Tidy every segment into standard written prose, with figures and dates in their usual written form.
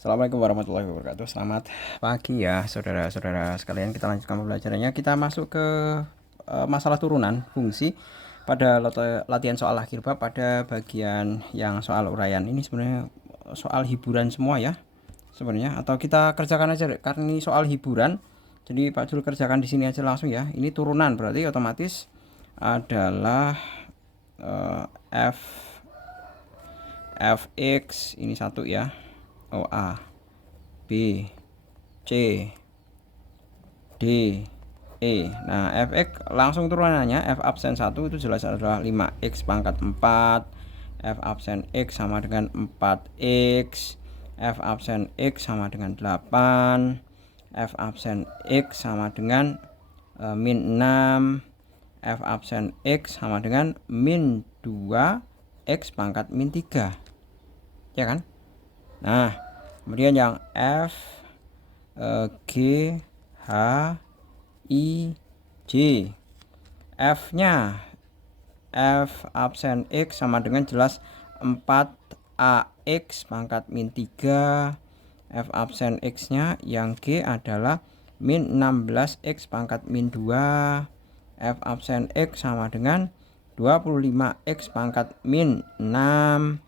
Assalamualaikum warahmatullahi wabarakatuh. Selamat pagi ya saudara-saudara sekalian. Kita lanjutkan pembelajarannya. Kita masuk ke masalah turunan fungsi pada latihan soal akhir bab pada bagian yang soal uraian. Ini sebenarnya soal hiburan semua ya sebenarnya, atau kita kerjakan aja karena ini soal hiburan. Jadi Pak Jul kerjakan di sini aja langsung ya. Ini turunan berarti otomatis adalah f fx ini satu ya. A, B, C, D, E. Nah, fx langsung turunannya f absen 1 itu jelas adalah 5x pangkat 4. F absen x sama dengan 4x. F absen x sama dengan 8. F absen x sama dengan min 6. F absen x sama dengan min 2x pangkat min 3. Ya kan? Nah, kemudian yang F, G, H, I, J. F-nya F absen X sama dengan jelas 4AX pangkat min 3. F absen X-nya yang G adalah min 16X pangkat min 2. F absen X sama dengan 25X pangkat min 6.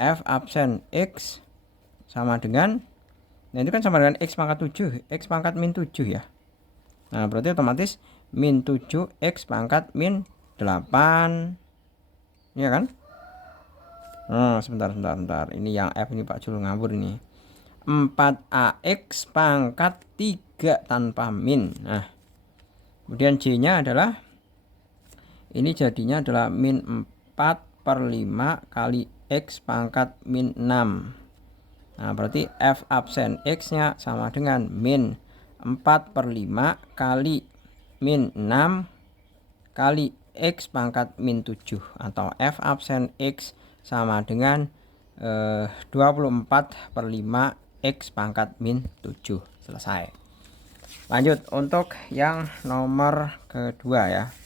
F absen X sama dengan, nah itu kan sama dengan X pangkat 7, X pangkat min 7 ya. Nah berarti otomatis min 7X pangkat min 8, ya kan? Nah sebentar. Ini yang F ini Pak Jul ngabur ini. 4AX pangkat 3 tanpa min. Nah kemudian J nya adalah, ini jadinya adalah min 4/5 kali X pangkat min 6. Nah berarti F absen X nya sama dengan min 4/5 kali min 6 kali X pangkat min 7, atau F absen X sama dengan 24/5 X pangkat min 7. Selesai. Lanjut untuk yang nomor kedua ya.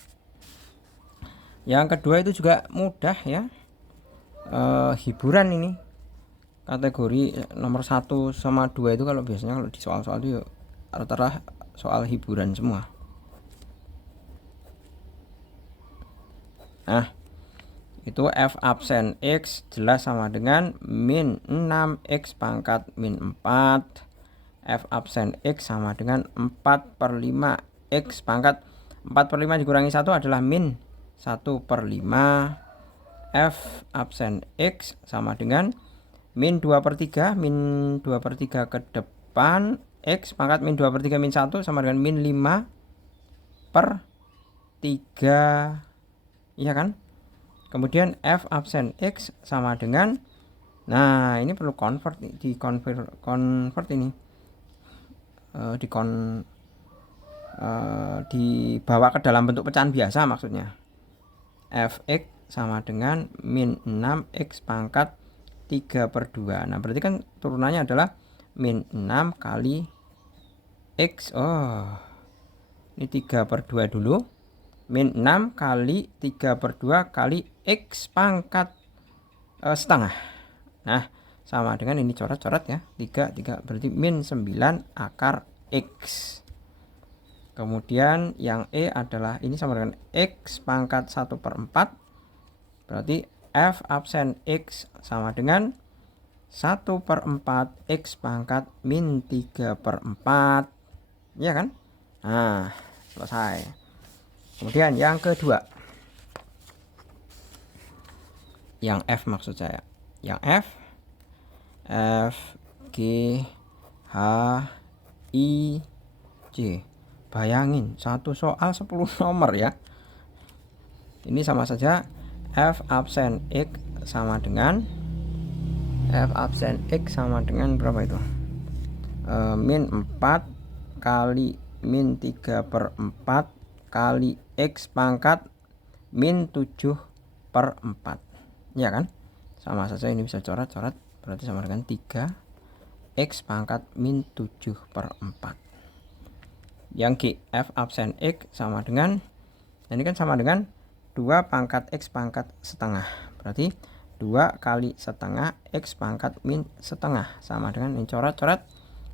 Yang kedua itu juga mudah ya, hiburan ini. Kategori nomor 1 sama 2 itu kalau biasanya kalau di soal-soal itu rata-rata soal hiburan semua. Nah itu F absen X jelas sama dengan min 6X pangkat min 4. F absen X sama dengan 4/5 X pangkat 4/5 dikurangi 1 adalah min 1/5. F absen X sama dengan min 2/3, min 2/3 ke depan, X pangkat min 2/3 min 1 sama dengan min 5/3, iya kan? Kemudian F absen X sama dengan, nah ini perlu convert ini dibawa ke dalam bentuk pecahan biasa maksudnya. Fx sama dengan min 6X pangkat 3/2. Nah berarti kan turunannya adalah min 6 kali X. Oh ini 3/2 dulu. Min 6 kali 3/2 kali X pangkat setengah. Nah sama dengan ini coret-coret ya, 3 berarti min 9 akar X. Kemudian yang E adalah ini sama dengan X pangkat 1/4. Berarti F absen X sama dengan 1/4 X pangkat min 3/4, ya kan? Nah selesai. Kemudian yang kedua, yang F maksud saya, yang F G H I J. Bayangin satu soal 10 nomor ya. Ini sama saja F absen X sama dengan berapa itu? Min 4 kali min 3/4 kali X pangkat min 7/4, ya kan? Sama saja ini bisa coret-coret, berarti sama dengan 3X pangkat min 7/4. Yang G F absen X sama dengan, ini kan sama dengan 2 pangkat X pangkat setengah, berarti 2 kali setengah X pangkat min setengah sama dengan ini coret-coret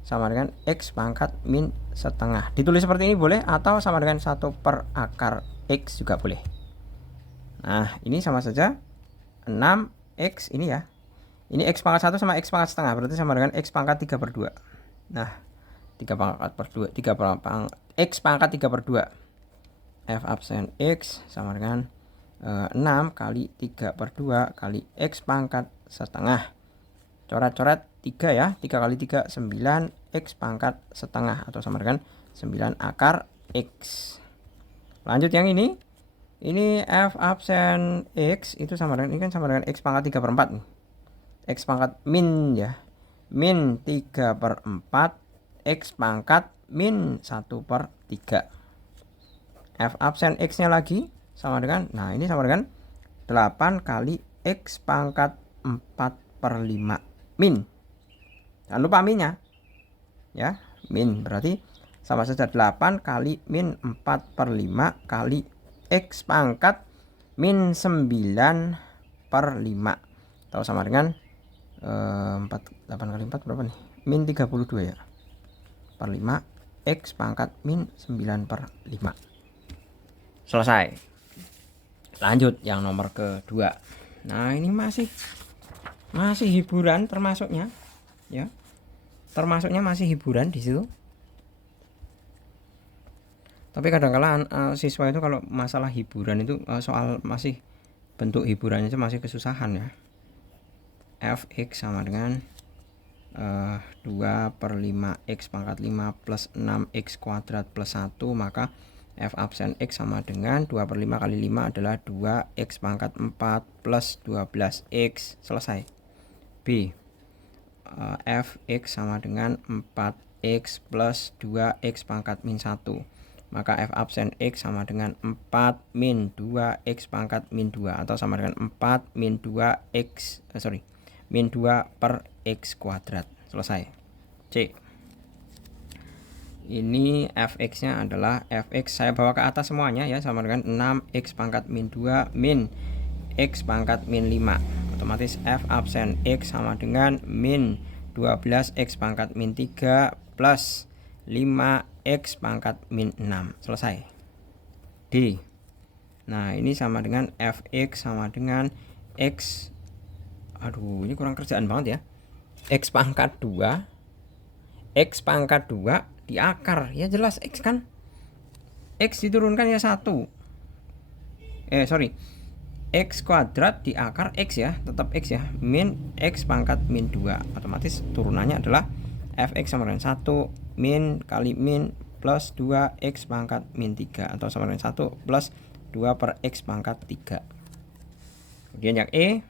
sama dengan X pangkat min setengah. Ditulis seperti ini boleh atau sama dengan 1 per akar X juga boleh. Nah ini sama saja 6X ini ya. Ini X pangkat 1 sama X pangkat setengah berarti sama dengan X pangkat 3 per 2. Nah 3 pangkat per 2 X pangkat 3 per 2 F absen X sama dengan 6 kali 3 per 2 kali X pangkat setengah. Coret-coret 3 ya, 3 kali 3 9 X pangkat setengah atau sama dengan 9 akar X. Lanjut yang ini F absen X itu sama dengan, ini kan sama dengan X pangkat 3 per 4 nih. X pangkat min ya, min 3 per 4 X pangkat min 1 per 3. F absen X nya lagi sama dengan, nah ini sama dengan 8 kali X pangkat 4 per 5 min. Jangan lupa minnya ya, min berarti sama saja 8 kali min 4 per 5 kali X pangkat min 9 per 5 atau sama dengan 8 kali 4 berapa nih, min 32 ya, per 5 X pangkat min 9 per 5. Selesai. Lanjut yang nomor kedua. Nah ini masih hiburan termasuknya ya, termasuknya masih hiburan di situ. Tapi kadang-kala siswa itu kalau masalah hiburan itu soal masih bentuk hiburannya itu masih kesusahan ya. Fx sama dengan 2 per 5x pangkat 5 plus 6x kuadrat plus 1, maka F absen X sama dengan 2 per 5 kali 5 adalah 2x pangkat 4 plus 12x. Selesai. B, Fx sama dengan 4x plus 2x pangkat min 1, maka F absen X sama dengan 4 min 2x pangkat min 2 atau sama dengan 4 min 2x min 2 per X kuadrat. Selesai. C, ini Fx nya adalah Fx, saya bawa ke atas semuanya ya, sama dengan 6x pangkat min 2 min x pangkat min 5. Otomatis F absen X sama dengan min 12x pangkat min 3 plus 5x pangkat min 6. Selesai. D, nah ini sama dengan Fx sama dengan X, aduh ini kurang kerjaan banget ya, X pangkat 2 X pangkat 2 di akar, ya jelas X kan, X diturunkan ya 1, X kuadrat di akar X ya, tetap X ya, min X pangkat min 2. Otomatis turunannya adalah Fx sama dengan 1 min kali min plus 2x pangkat min 3 atau sama dengan 1 plus 2 per x pangkat 3. Kemudian yang E,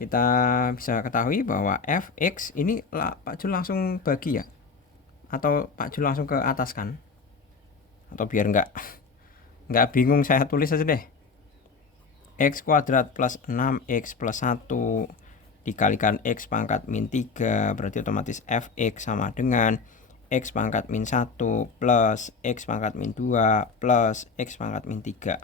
kita bisa ketahui bahwa Fx ini Pak Jul langsung bagi ya, atau Pak Jul langsung ke atas kan, atau biar nggak bingung saya tulis aja deh, x kuadrat plus 6x plus 1 dikalikan x pangkat min 3 berarti otomatis Fx sama dengan x pangkat min 1 plus x pangkat min 2 plus x pangkat min 3.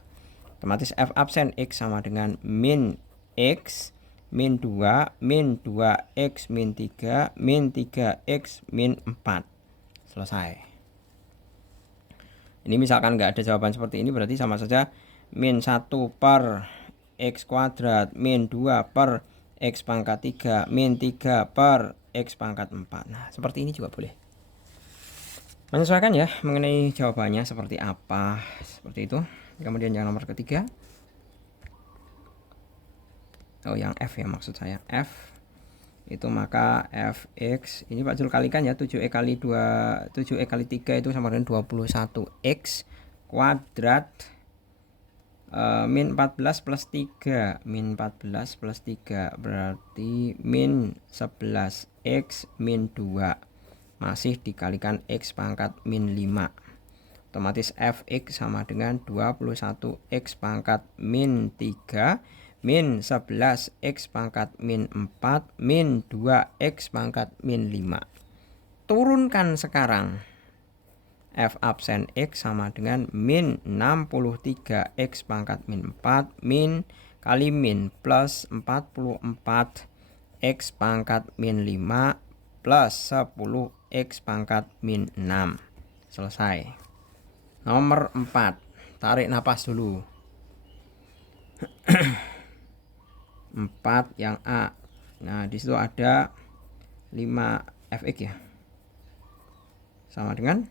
Otomatis F absen X sama dengan min X min 2 min 2X min 3 min 3X min 4. Selesai. Ini misalkan nggak ada jawaban seperti ini berarti sama saja min 1 per X kuadrat min 2 per X pangkat 3 min 3 per X pangkat 4. Nah seperti ini juga boleh. Menyesuaikan ya mengenai jawabannya seperti apa, seperti itu. Kemudian yang nomor ketiga, yang F ya maksud saya, F itu maka Fx ini Pak Jul kalikan ya, 7e kali 2 7e kali 3 itu sama dengan 21x kuadrat min 14 plus 3 min 14 plus 3 berarti min 11x min 2 masih dikalikan x pangkat min 5. Otomatis Fx sama dengan 21x pangkat min 3 min 11x pangkat min 4 min 2x pangkat min 5. Turunkan sekarang. F absen X sama dengan min 63x pangkat min 4 min kali min plus 44 X pangkat min 5 plus 10 X pangkat min 6. Selesai. Nomor 4. Tarik napas dulu. 4 yang A. Nah, di situ ada 5 Fx ya. Sama dengan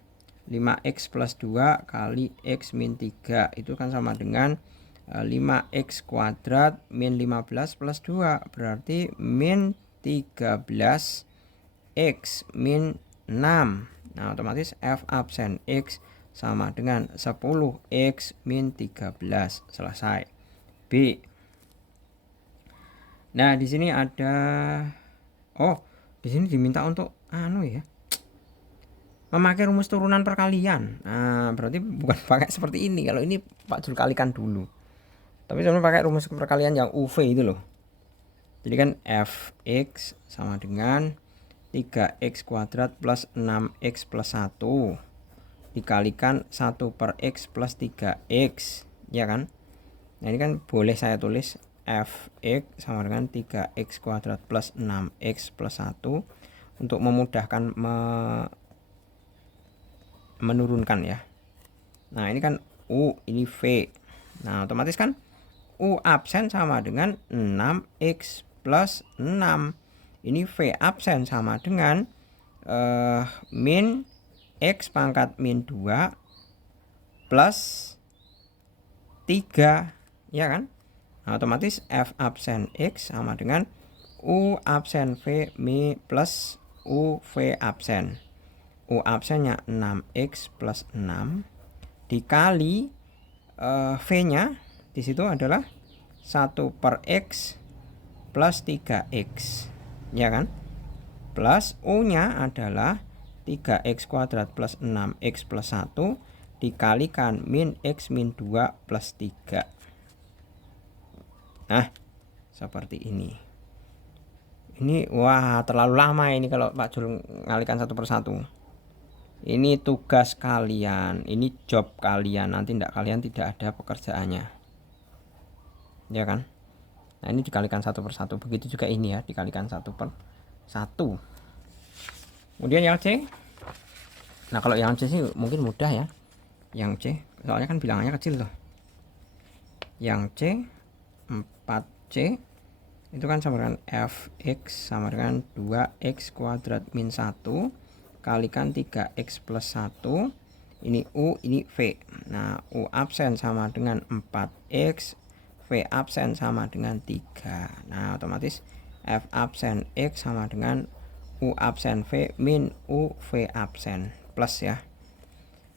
5X plus 2 kali X min 3. Itu kan sama dengan 5X kuadrat min 15 plus 2. Berarti min 13 X min 6. Nah, otomatis F absen X sama dengan 10 X min 13. Selesai. B. Nah, di sini ada di sini diminta untuk ya. Memakai rumus turunan perkalian. Nah, berarti bukan pakai seperti ini. Kalau ini Pak Jul kalikan dulu. Tapi sebenarnya pakai rumus perkalian yang UV itu loh. Jadi kan Fx sama dengan 3x kuadrat plus 6x plus 1 dikalikan 1 per x plus 3x, ya kan? Nah, ini kan boleh saya tulis Fx sama dengan 3x kuadrat plus 6x plus 1 untuk memudahkan menurunkan ya. Nah, ini kan U, ini V. Nah, otomatis kan U absen sama dengan 6x plus 6. Ini V absen sama dengan min X pangkat min 2 plus 3, ya kan? Nah, otomatis F absen X sama dengan U absen V mi plus U V absen. U absennya 6X plus 6 dikali V-nya di situ adalah 1 per X plus 3X, ya kan? Plus U-nya adalah 3X kuadrat plus 6X plus 1 dikalikan min X min 2 plus 3. Nah, seperti ini. Ini wah terlalu lama ini kalau Pak Jul ngalikan satu persatu. Ini tugas kalian, ini job kalian. Nanti kalian tidak ada pekerjaannya, ya kan? Nah, ini dikalikan satu persatu. Begitu juga ini ya, dikalikan satu per satu. Kemudian yang C. Nah, kalau yang C sih mungkin mudah ya. Yang C, soalnya kan bilangannya kecil tuh. Yang C 4C itu kan sama dengan Fx sama dengan 2x kuadrat min 1 kalikan 3x plus 1. Ini U, ini V. Nah, U absen sama dengan 4x, V absen sama dengan 3. Nah, otomatis F absen X sama dengan U absen V min U V absen plus ya.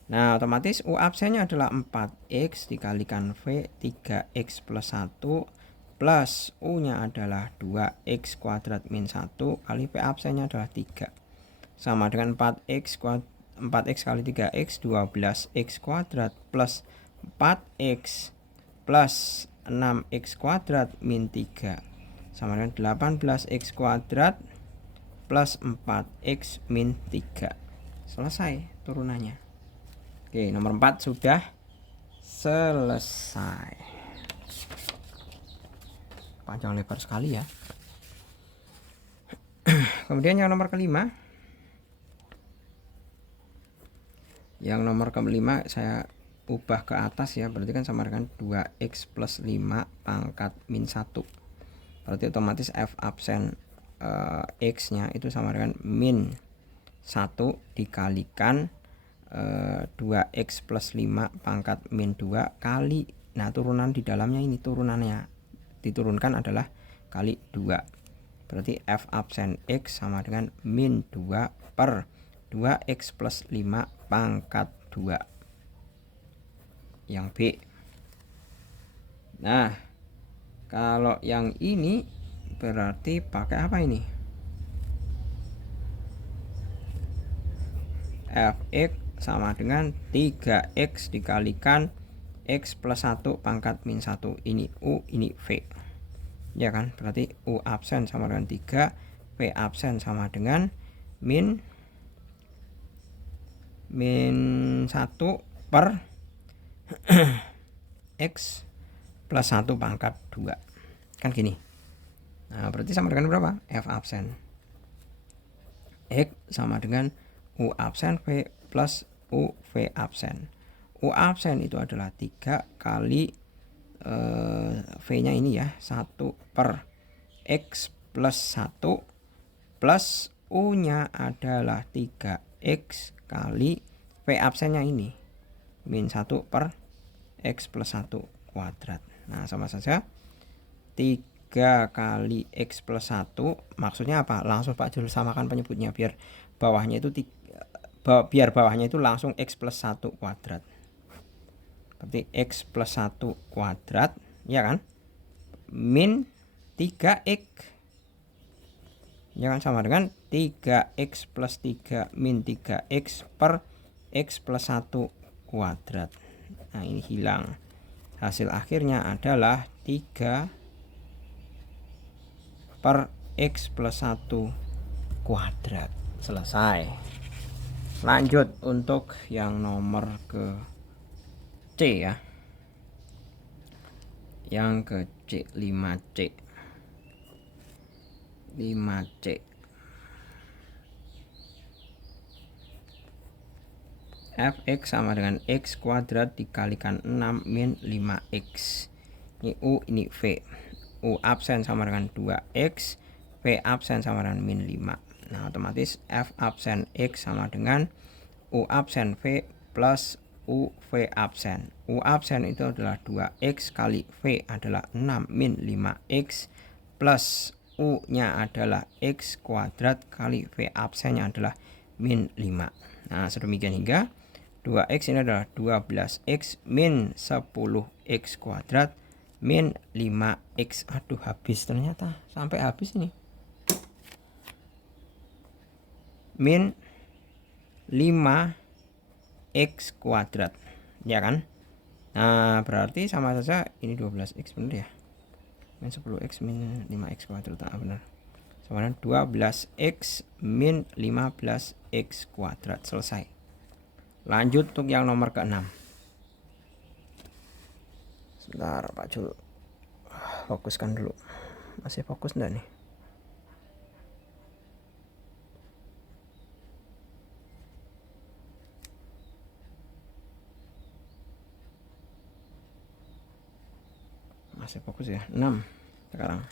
Nah, otomatis U absennya adalah 4x dikalikan V 3x plus 1 plus U-nya adalah 2x kuadrat min 1 kali V absennya adalah 3. Sama dengan 4x kali 3x 12x kuadrat plus 4x plus 6x kuadrat min 3 sama dengan 18x kuadrat plus 4x min 3. Selesai turunannya. Oke, nomor 4 sudah selesai. Panjang lebar sekali ya. Kemudian yang nomor kelima. Yang nomor kelima saya ubah ke atas ya, berarti kan sama dengan 2x plus 5 pangkat min 1. Berarti otomatis F absen X nya itu sama dengan min 1 dikalikan 2x plus 5 pangkat min 2 kali, nah turunan di dalamnya ini turunannya diturunkan adalah kali 2. Berarti F absen X sama dengan min 2 per 2x plus 5 pangkat 2. Yang B. Nah, kalau yang ini berarti pakai apa ini? Fx sama dengan 3x dikalikan x plus 1 pangkat min 1. Ini U, ini V, ya kan? Berarti U absen sama dengan 3, V absen sama dengan min 1 per x plus 1 pangkat 2. Kan gini. Nah, berarti sama dengan berapa? F absen X sama dengan U absen V plus U V absen. U absen itu adalah 3 kali V-nya ini ya, 1 per X plus 1 plus U-nya adalah 3X kali V absennya ini, min 1 per X plus 1 kuadrat. Nah, sama saja 3 kali X plus 1, maksudnya apa? Langsung Pak Jul samakan penyebutnya biar bawahnya itu langsung X plus 1 kuadrat. Berarti X plus 1 kuadrat, ya kan? Min 3X, ya kan, sama dengan 3X plus 3 min 3X per X plus 1 kuadrat. Nah, ini hilang. Hasil akhirnya adalah 3 per X plus 1 kuadrat. Selesai. Lanjut untuk yang nomor ke C ya. Yang ke C, 5C. 5C. Fx sama dengan X kuadrat dikalikan 6 min 5X. Ini U, ini V. U absen sama dengan 2X, V absen sama dengan min 5. Nah, otomatis F absen X sama dengan U absen V plus U V absen. U absen itu adalah 2X kali V adalah 6 min 5X plus U-nya adalah X kuadrat kali V absennya adalah min 5. Nah, sedemikian hingga 2X ini adalah 12X min 10X kuadrat min 5X. Aduh, habis ternyata, sampai habis ini. Min 5X kuadrat, ya kan? Nah, berarti sama saja ini 12X, bener ya? Min 10X min 5X kuadrat, benar. Sama dengan 12X min 15X kuadrat. Selesai. Lanjut untuk yang nomor ke-6. Sebentar Pak Jul, fokuskan dulu. Masih fokus enggak nih? Masih fokus ya. 6 sekarang.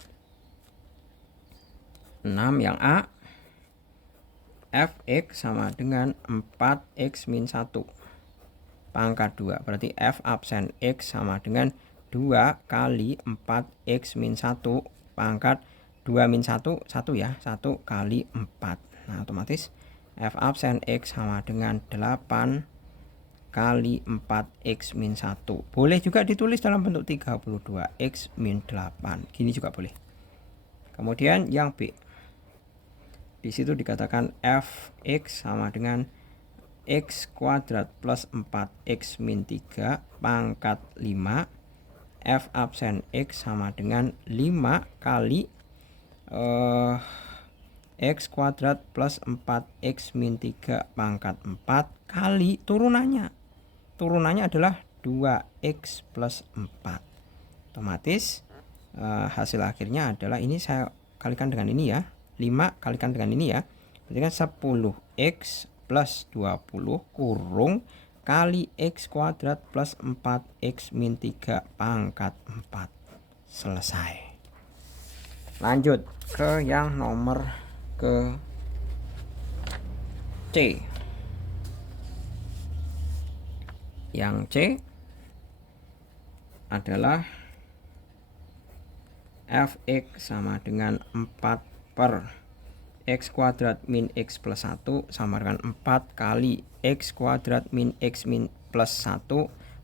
6 yang A. Fx sama dengan 4X min 1 pangkat 2. Berarti F absen X sama dengan 2 kali 4X min 1 pangkat 2 min 1, 1 ya, 1 kali 4. Nah, otomatis F absen X sama dengan 8 kali 4X min 1. Boleh juga ditulis dalam bentuk 32X min 8. Gini juga boleh. Kemudian yang B. Di situ dikatakan Fx sama dengan X kuadrat plus 4X min 3 pangkat 5. F absen X sama dengan 5 kali X kuadrat plus 4X min 3 pangkat 4 kali turunannya. Turunannya adalah 2X plus 4. Otomatis hasil akhirnya adalah, ini saya kalikan dengan ini ya, 5 kalikan dengan ini ya, berarti kan 10X plus 20 kurung kali X kuadrat plus 4X min 3 pangkat 4. Selesai. Lanjut ke yang nomor ke C. Yang C adalah Fx sama dengan 4 per X kuadrat min X plus 1 sama dengan 4 kali X kuadrat min X min plus 1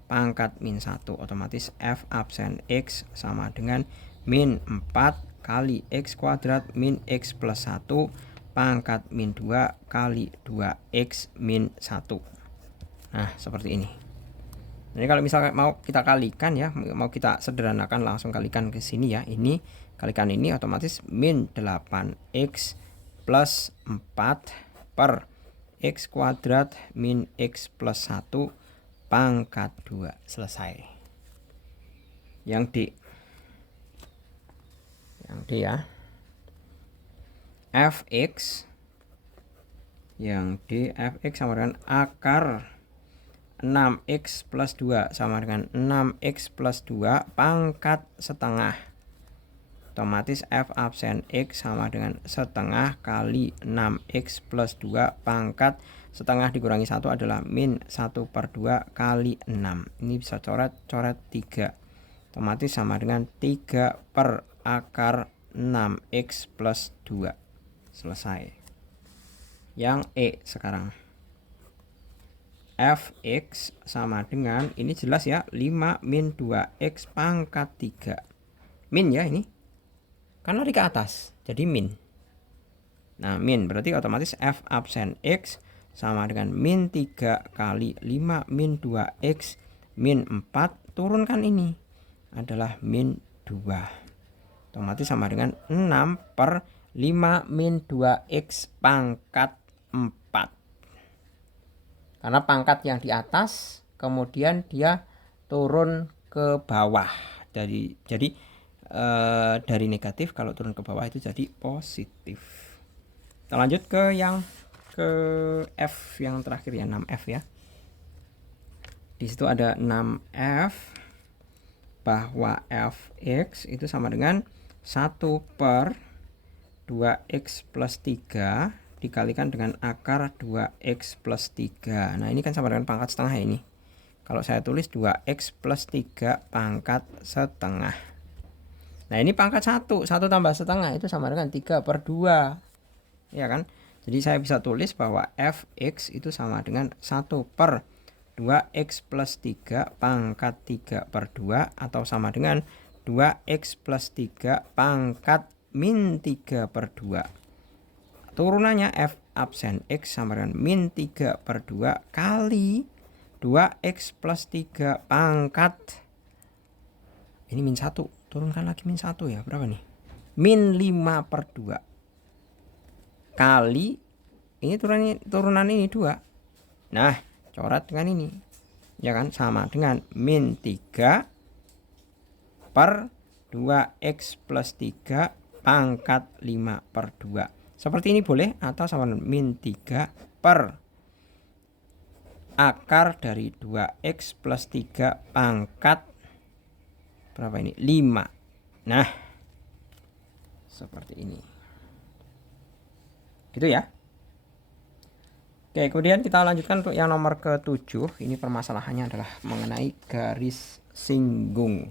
pangkat min 1. Otomatis F absen X sama dengan min 4 kali X kuadrat min X plus 1 pangkat min 2 kali 2X min 1. Nah, seperti ini. Jadi kalau misalnya mau kita kalikan ya, mau kita sederhanakan, langsung kalikan ke sini ya. Ini kalikan ini, otomatis min 8X plus 4 per X kuadrat min X plus 1 pangkat 2. Selesai. Yang D. Yang D ya. Fx yang D, Fx sama dengan akar 6x plus 2 sama dengan 6x plus 2 pangkat setengah. Otomatis F absen X sama dengan setengah kali 6x plus 2 pangkat setengah dikurangi 1 adalah min 1/2 kali 6. Ini bisa coret-coret 3. Otomatis sama dengan 3 per akar 6x plus 2. Selesai. Yang E sekarang. Fx sama dengan, ini jelas ya, 5 min 2x pangkat 3. Min ya ini. Kan lari ke atas, jadi min. Nah, min berarti otomatis F absen X sama dengan min 3 kali 5 min 2x min 4. Turunkan ini adalah min 2. Otomatis sama dengan 6 per 5 min 2x pangkat 4. Karena pangkat yang di atas, kemudian dia turun ke bawah. Jadi dari negatif kalau turun ke bawah itu jadi positif. Kita lanjut ke yang ke F yang terakhir ya, 6F ya. Di situ ada 6F bahwa Fx itu sama dengan 1 per 2x plus 3 dikalikan dengan akar 2x plus 3. Nah ini kan sama dengan pangkat setengah ini. Kalau saya tulis 2x plus 3 pangkat setengah. Nah ini pangkat 1 tambah setengah itu sama dengan 3/2. Ya kan? Jadi saya bisa tulis bahwa Fx itu sama dengan 1 per 2x plus 3 pangkat 3/2 atau sama dengan 2x plus 3 pangkat min 3/2. Turunannya F absen X sama dengan min 3/2 kali 2x plus 3 pangkat, ini min 1, turunkan lagi min 1 ya, berapa nih? Min 5/2 kali, ini turunan ini 2. Nah, coret dengan ini. Ya kan, sama dengan min 3 per 2x plus 3 pangkat 5/2. Seperti ini boleh, atau sama dengan min 3 per akar dari 2x plus 3 pangkat berapa ini? 5. Nah, seperti ini. Gitu ya. Oke, kemudian kita lanjutkan untuk yang nomor ke-7. Ini permasalahannya adalah mengenai garis singgung.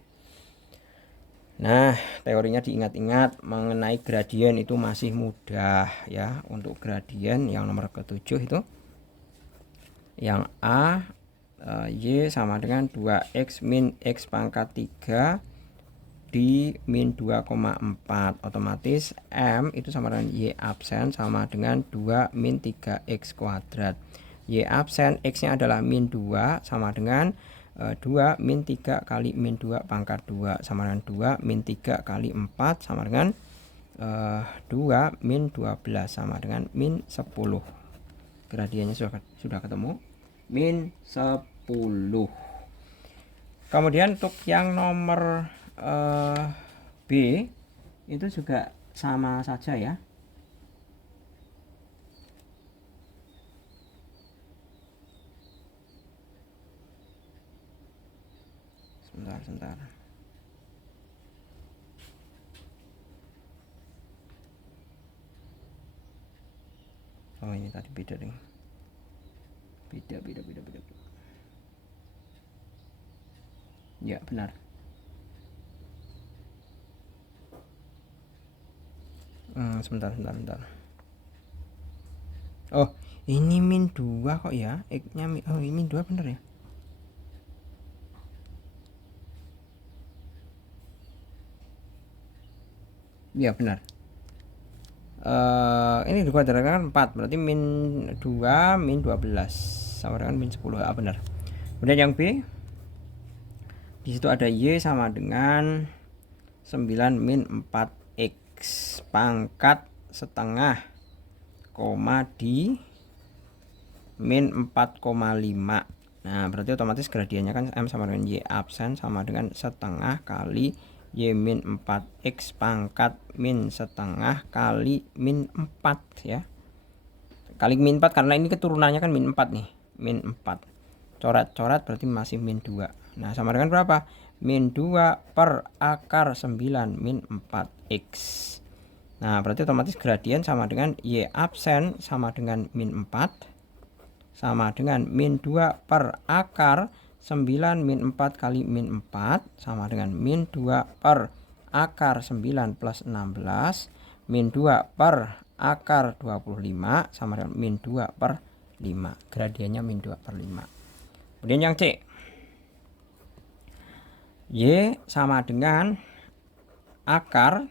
Nah, teorinya diingat-ingat, mengenai gradien itu masih mudah ya. Untuk gradien yang nomor ke-7 itu yang A, Y sama dengan 2x min x pangkat 3 di min 2,4. Otomatis M itu sama dengan Y absen sama dengan 2 min 3x kuadrat. Y absen X-nya adalah min 2 sama dengan 2 min 3 kali min 2 pangkat 2 sama dengan 2 min 3 kali 4 sama dengan 2 min 12 sama dengan min 10. Gradiennya sudah ketemu, min 10. Kemudian untuk yang nomor B itu juga sama saja ya. Sebentar. Oh ini tadi beda nih. Beda. Ya benar. Sebentar. Oh ini min 2 kok ya. X-nya oh ini min 2 bener ya. Ya benar. Ini dikuadratkan 4 berarti min 2 min 12 sama dengan min 10. Benar. Kemudian yang B, di situ ada Y sama dengan 9 min 4x pangkat setengah koma di min 4,5. Nah berarti otomatis gradiennya kan M sama dengan Y absen sama dengan setengah kali Y min 4X pangkat min setengah kali min 4 ya. Kali min 4 karena ini keturunannya kan min 4 nih. Min 4. Coret-coret berarti masih min 2. Nah, sama dengan berapa? Min 2 per akar 9 min 4X. Nah, berarti otomatis gradien sama dengan Y absen sama dengan min 4 sama dengan min 2 per akar 9 min 4 kali min 4 sama dengan min 2 per akar 9 plus 16 min 2 per akar 25 sama dengan min 2 per 5. Gradiennya min 2 per 5. Kemudian yang C. Y sama dengan akar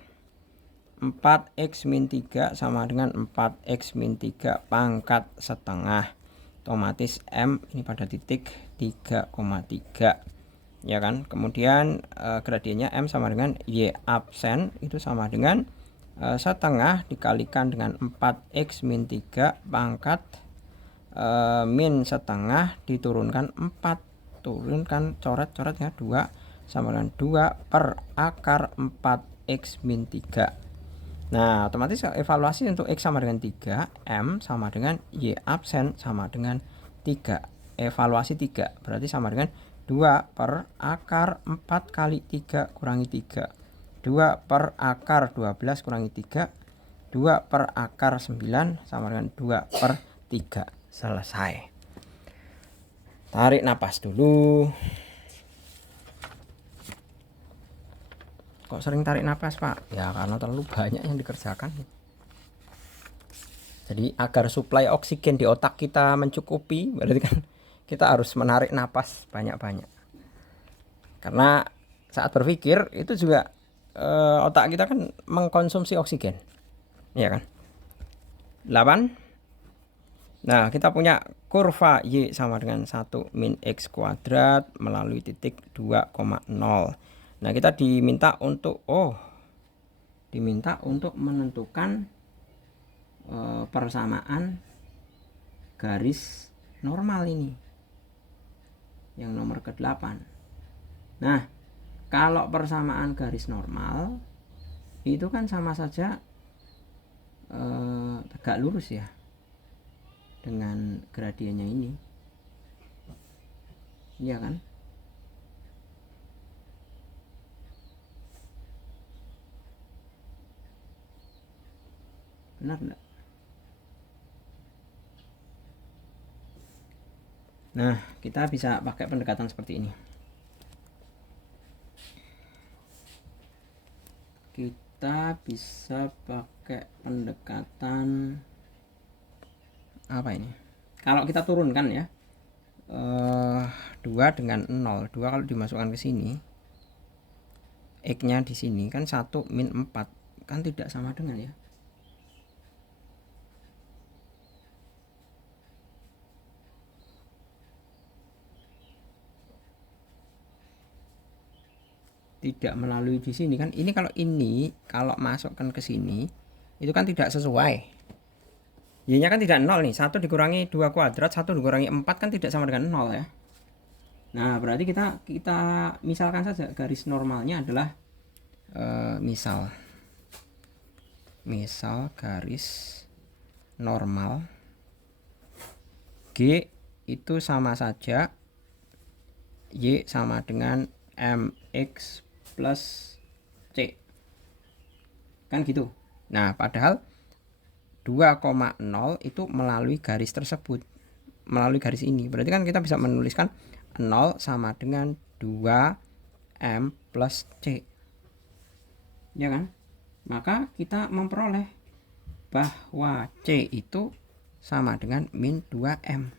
4X min 3 sama dengan 4X min 3 pangkat setengah. Otomatis M ini pada titik 3,3 ya kan. Kemudian gradiennya M sama dengan Y absen itu sama dengan setengah dikalikan dengan 4X min 3 pangkat min setengah diturunkan 4, turunkan coret-coret ya 2 sama dengan 2 per akar 4X min 3. Nah, otomatis evaluasi untuk X sama dengan 3, M sama dengan Y absen sama dengan 3. Evaluasi 3 berarti sama dengan 2 per akar 4 kali 3 kurangi 3. 2 per akar 12 kurangi 3. 2 per akar 9 sama dengan 2 per 3. Selesai. Tarik napas dulu. Kok sering tarik napas, Pak? Ya karena terlalu banyak yang dikerjakan. Jadi agar suplai oksigen di otak kita mencukupi, berarti kan kita harus menarik napas banyak-banyak. Karena saat berpikir itu juga otak kita kan mengkonsumsi oksigen. Iya kan? 8. Nah, kita punya kurva Y sama dengan 1 min X kuadrat melalui titik 2,0. Nah, kita diminta untuk menentukan persamaan garis normal ini. Yang nomor ke-8. Nah, kalau persamaan garis normal itu kan sama saja tegak lurus ya dengan gradiennya ini. Iya kan? Benar enggak? Nah, kita bisa pakai pendekatan seperti ini. Kita bisa pakai pendekatan apa ini? Kalau kita turunkan ya 2 dengan 0. 2 kalau dimasukkan ke sini, X-nya di sini kan 1 min 4 kan tidak sama dengan ya. Tidak melalui di sini kan. Ini kalau masukkan ke sini itu kan tidak sesuai. Y-nya kan tidak 0 nih. 1 dikurangi 2 kuadrat, 1 dikurangi 4 kan tidak sama dengan 0 ya. Nah, berarti kita misalkan saja garis normalnya adalah misal garis normal G itu sama saja Y sama dengan MX plus C kan gitu. Nah, padahal 2,0 itu melalui garis tersebut, melalui garis ini. Berarti kan kita bisa menuliskan 0 sama dengan 2M plus C ya kan. Maka kita memperoleh bahwa C itu sama dengan min 2M.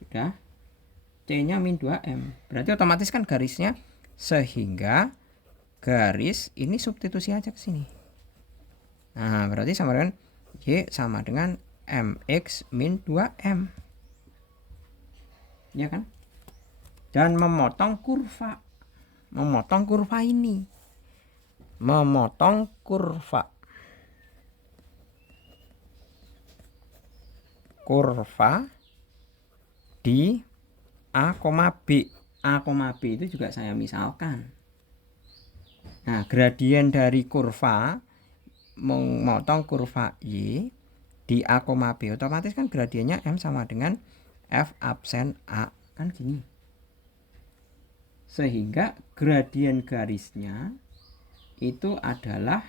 Sudah, C-nya min 2M. Berarti otomatis kan garisnya, sehingga garis ini substitusi aja ke sini. Nah, berarti sama dengan Y sama dengan MX min 2M. Ya kan? Dan memotong kurva. Memotong kurva ini. Memotong kurva. Kurva di A, B. A, B itu juga saya misalkan. Nah, gradien dari kurva memotong kurva Y di A, B, otomatis kan gradiennya M sama dengan F absen A, kan gini. Sehingga gradien garisnya itu adalah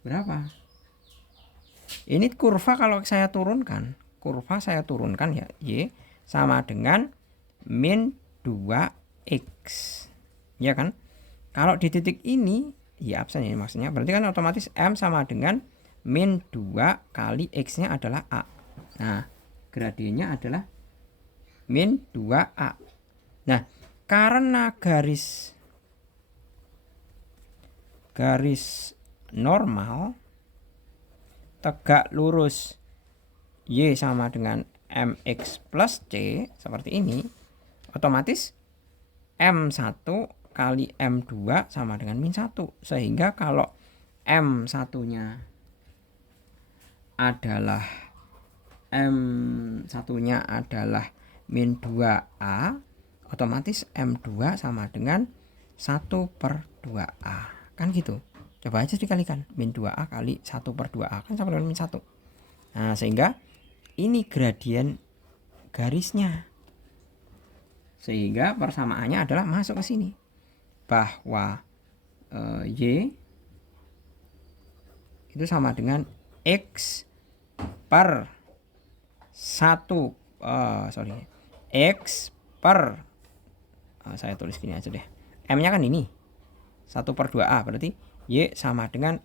berapa? Ini kurva kalau saya turunkan, ya, Y sama dengan min 2X. Ya kan? Kalau di titik ini, ya absen ini maksudnya, berarti kan otomatis M sama dengan min 2 kali X-nya adalah A. Nah, gradiennya adalah min 2A. Nah, karena garis normal tegak lurus Y sama dengan MX plus C seperti ini, otomatis M1 kali M2 sama dengan min 1. Sehingga kalau M1-nya adalah min 2A, otomatis M2 sama dengan 1/2A. Kan gitu. Coba aja dikalikan, min 2A kali 1/2A kan sama dengan min 1. Nah, sehingga ini gradien garisnya. Sehingga persamaannya adalah masuk ke sini. Bahwa Y itu sama dengan X per 1 X per saya tulis gini aja deh. M-nya kan ini 1/2A, berarti Y sama dengan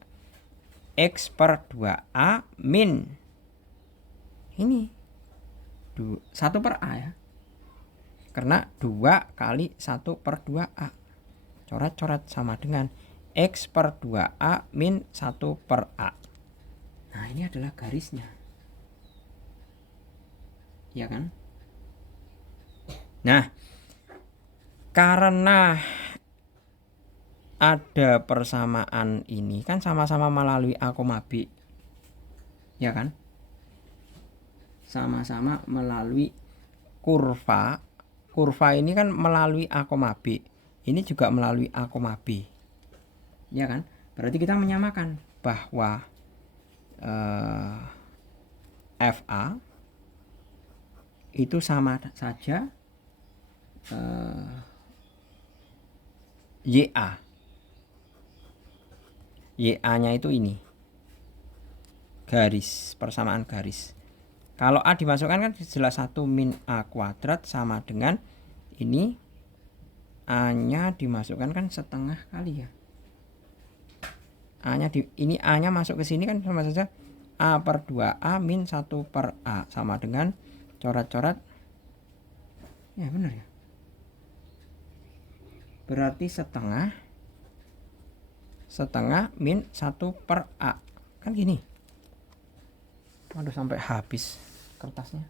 X per 2A min ini 1/A ya. Karena 2 kali 1/2A. Coret-coret sama dengan X per 2A min 1/A. Nah, ini adalah garisnya. Ya kan? Nah, karena ada persamaan ini kan sama-sama melalui A, B. Ya kan? Sama-sama melalui kurva. Kurva ini kan melalui A, B. Ini juga melalui A, B. Ya kan? Berarti kita menyamakan bahwa FA itu sama saja YA. YA-nya itu ini. Garis, persamaan garis. Kalau A dimasukkan kan jelas 1 min A kuadrat sama dengan ini A-nya dimasukkan kan setengah kali ya. Ini A-nya masuk ke sini kan sama saja A/2A min 1/A sama dengan coret-coret. Ya benar ya. Berarti setengah min 1/A. Kan gini. Waduh, sampai habis kertasnya.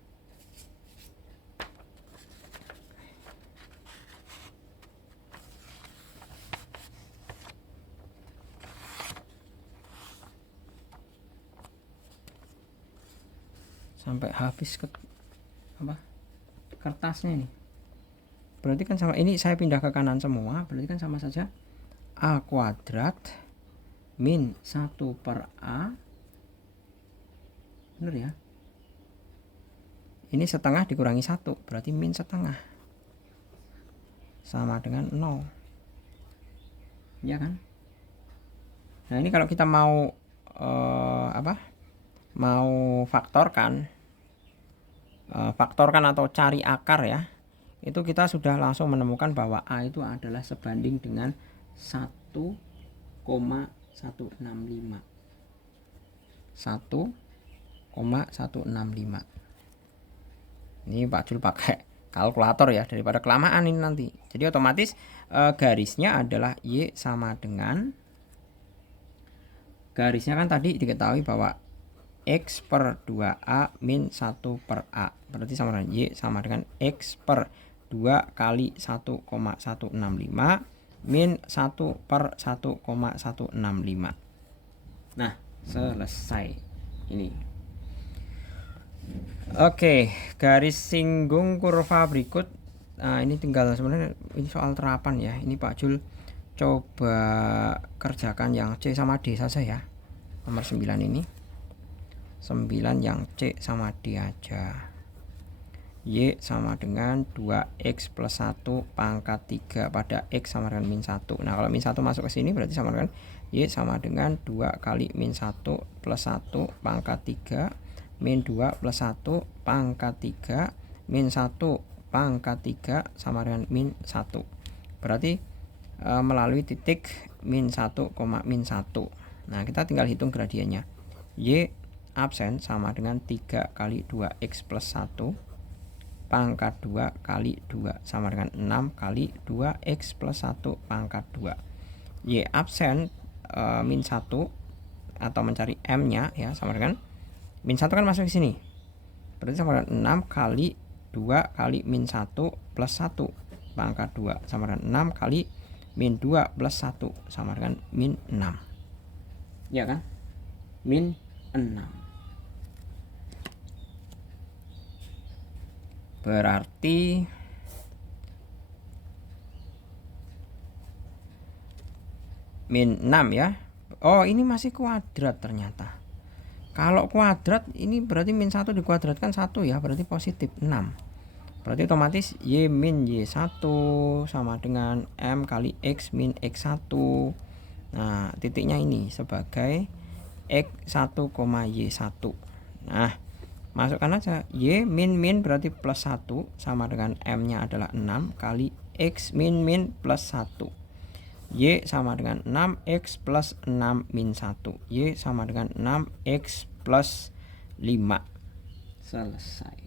Sampai habis kertasnya nih. Berarti kan sama ini saya pindah ke kanan semua, berarti kan sama saja A kuadrat min 1/A. Benar ya? Ini setengah dikurangi 1, berarti min setengah. Sama dengan 0. Ya kan? Nah, ini kalau kita mau mau faktorkan atau cari akar ya, itu kita sudah langsung menemukan bahwa A itu adalah sebanding dengan 1,165. 1,165. Ini Pak Jul pakai kalkulator ya, daripada kelamaan ini nanti. Jadi otomatis garisnya adalah Y sama dengan, garisnya kan tadi diketahui bahwa X per 2A min 1/A. Berarti sama dengan Y sama dengan X per 2 kali 1,165 min 1/1,165. Nah, selesai ini. Oke, garis singgung kurva berikut. Nah, ini tinggal sebenarnya ini soal terapan ya. Ini Pak Jul coba kerjakan yang C sama D saja ya. Nomor 9 ini. 9 yang C sama D aja. Y sama dengan 2x plus 1 pangkat 3 pada x sama dengan min 1. Nah, kalau min 1 masuk ke sini berarti sama dengan Y sama dengan 2 kali min 1 plus 1 pangkat 3 min 2 plus 1 pangkat 3 min 1 pangkat 3 sama dengan min 1. Berarti melalui titik min 1, min 1. Nah, kita tinggal hitung gradiennya. Y absen sama dengan 3 kali 2x plus 1 pangkat 2 kali 2 sama dengan 6 kali 2x plus 1 pangkat 2. Y absen min 1 atau mencari M nya ya sama dengan min 1 kan masuk ke sini. Berarti sama dengan 6 kali 2 kali min 1 plus 1 pangkat 2 sama dengan 6 kali min 2 plus 1 sama dengan min 6. Ya kan? Min 6. Berarti min 6 ya. Oh, ini masih kuadrat ternyata. Kalau kuadrat ini berarti min 1 dikuadratkan 1 ya, berarti positif 6. Berarti otomatis Y min Y1 sama dengan M kali X min X1. Nah, titiknya ini sebagai X1, Y1. Nah, masukkan aja Y min berarti plus 1 sama dengan M nya adalah 6 kali X min plus 1. Y sama dengan 6X plus 6 min 1. Y sama dengan 6X plus 5. Selesai.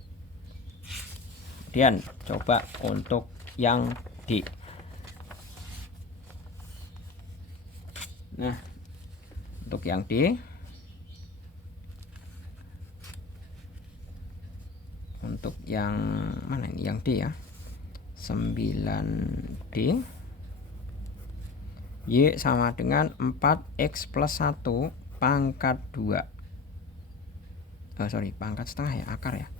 Kemudian coba untuk yang D. Nah, untuk yang D, untuk yang mana ini, yang D ya, 9D. Y sama dengan 4x plus 1 pangkat 2. Pangkat setengah ya, akar ya.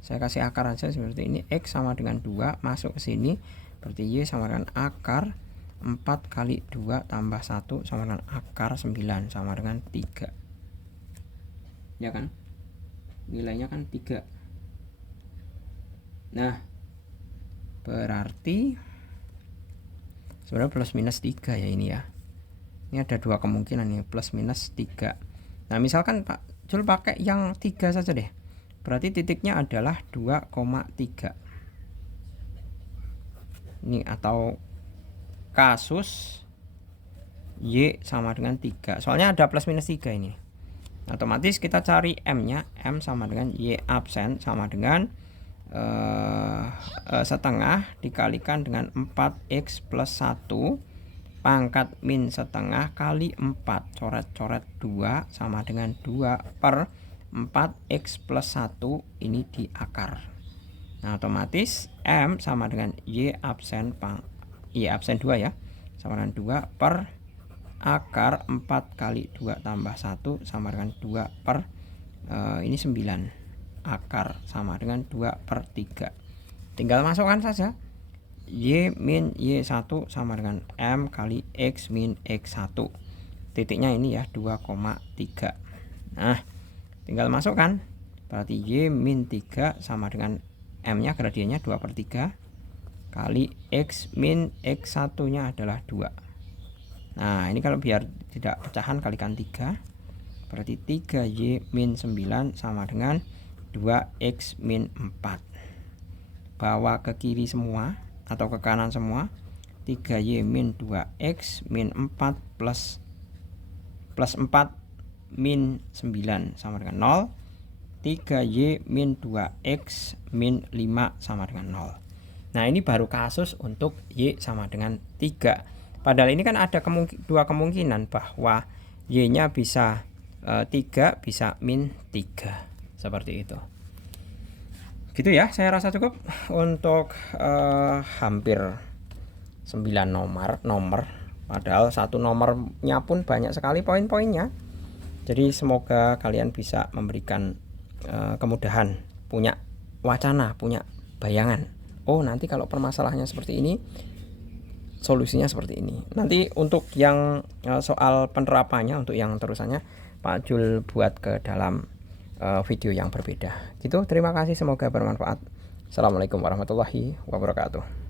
Saya kasih akar aja seperti ini. X sama dengan 2 masuk ke sini, berarti Y sama dengan akar 4 kali 2 tambah 1 sama dengan akar 9 sama dengan 3. Ya kan? Nilainya kan 3. Nah, berarti sebenarnya plus minus 3 ya ini ya. Ini ada dua kemungkinan nih, plus minus 3. Nah, misalkan Pak Jul pakai yang 3 saja deh. Berarti titiknya adalah 2,3. Ini atau kasus Y sama dengan 3. Soalnya ada plus minus 3 ini. Otomatis kita cari M-nya. M sama dengan Y absen sama dengan setengah dikalikan dengan 4x plus 1 pangkat min setengah kali 4 coret-coret 2 sama dengan 2 per 4x plus 1 ini di akar. Nah, otomatis M sama dengan Y absen 2 ya sama dengan 2 per akar 4 kali 2 tambah 1 sama dengan 2 per ini 9 akar sama dengan 2 per 3. Tinggal masukkan saja Y min Y1 sama dengan M kali X min X1. Titiknya ini ya 2,3. Nah, tinggal masukkan. Berarti Y min 3 sama dengan M nya gradiennya 2 per 3 kali X min X1 nya adalah 2. Nah, ini kalau biar tidak pecahan kalikan 3. Berarti 3Y min 9 sama dengan 2x min 4. Bawa ke kiri semua atau ke kanan semua. 3y min 2x min 4 plus 4 min 9 sama dengan 0. 3y min 2x min 5 sama dengan 0. Nah, ini baru kasus untuk y sama dengan 3. Padahal ini kan ada dua kemungkinan bahwa y nya bisa 3 bisa min 3. Seperti itu. Gitu ya, saya rasa cukup untuk hampir 9 nomor. Padahal satu nomornya pun banyak sekali poin-poinnya. Jadi semoga kalian bisa memberikan kemudahan, punya wacana, punya bayangan. Oh, nanti kalau permasalahannya seperti ini, solusinya seperti ini. Nanti untuk yang soal penerapannya, untuk yang terusannya Pak Jul buat ke dalam video yang berbeda. Gitu, terima kasih, semoga bermanfaat. Assalamualaikum warahmatullahi wabarakatuh.